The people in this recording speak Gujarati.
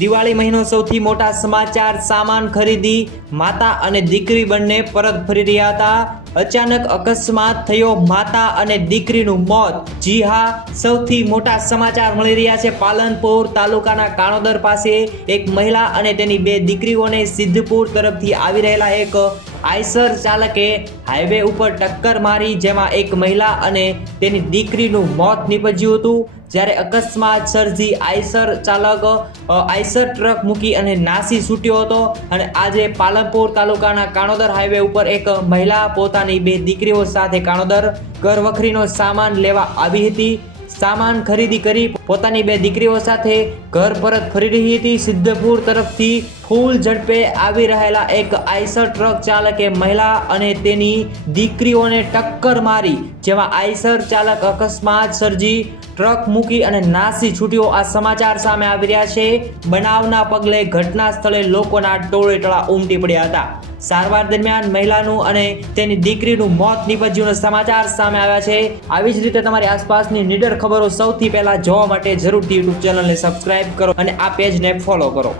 દિવાળી મહિનો સૌથી મોટા સમાચાર સામાન ખરીદી માતા અને દીકરી બંને પરત ફરી રહ્યા હતા। અચાનક અકસ્માત થયો, માતા અને દીકરીનું મોત। જી હા, સૌથી મોટા સમાચાર મળી રહ્યા છે। પાલનપુર તાલુકાના કાણોદર પાસે એક મહિલા અને તેની બે દીકરીઓને સિદ્ધપુર તરફથી આવી રહેલા એક આઈસર ચાલકે હાઈવે ઉપર ટક્કર મારી, જેમાં એક મહિલા અને તેની દીકરીનું મોત નીપજ્યું હતું। જ્યારે અકસ્માત સર્જી આઈસર ચાલક આઈસર ટ્રક મૂકી અને નાસી છૂટ્યો હતો। અને આજે પાલનપુર તાલુકાના કાણોદર હાઈવે ઉપર એક મહિલા પોતાની બે દીકરીઓ સાથે કાણોદર ઘરવખરીનો સામાન લેવા આવી હતી। સામાન ખરીદી કરી પોતાની બે દીકરીઓ સાથે ઘર પરત ફરી રહી હતી। સિદ્ધપુર તરફથી ફૂલ ઝડપે આવી રહેલા એક આઈસર ટ્રક ચાલકે મહિલા અને તેની દીકરીઓને ટક્કર મારી, જેમાં આઈસર ચાલક અકસ્માત સર્જી ટ્રક મૂકી અને નાસી છૂટ્યો। આ સમાચાર સામે આવી રહ્યા છે। બનાવના પગલે ઘટના સ્થળે લોકોના ટોળેટોળા ઉમટી પડ્યા હતા। સારવાર દરમિયાન મહિલાનું અને તેની દીકરીનું મોત નીપજ્યું સમાચાર સામે આવ્યા છે। આવી જ રીતે તમારી આસપાસની નીડર ખબરો સૌથી પહેલા જોવા માટે જરૂરથી યુટ્યુબ ચેનલને સબસ્ક્રાઇબ કરો અને આ પેજને ફોલો કરો।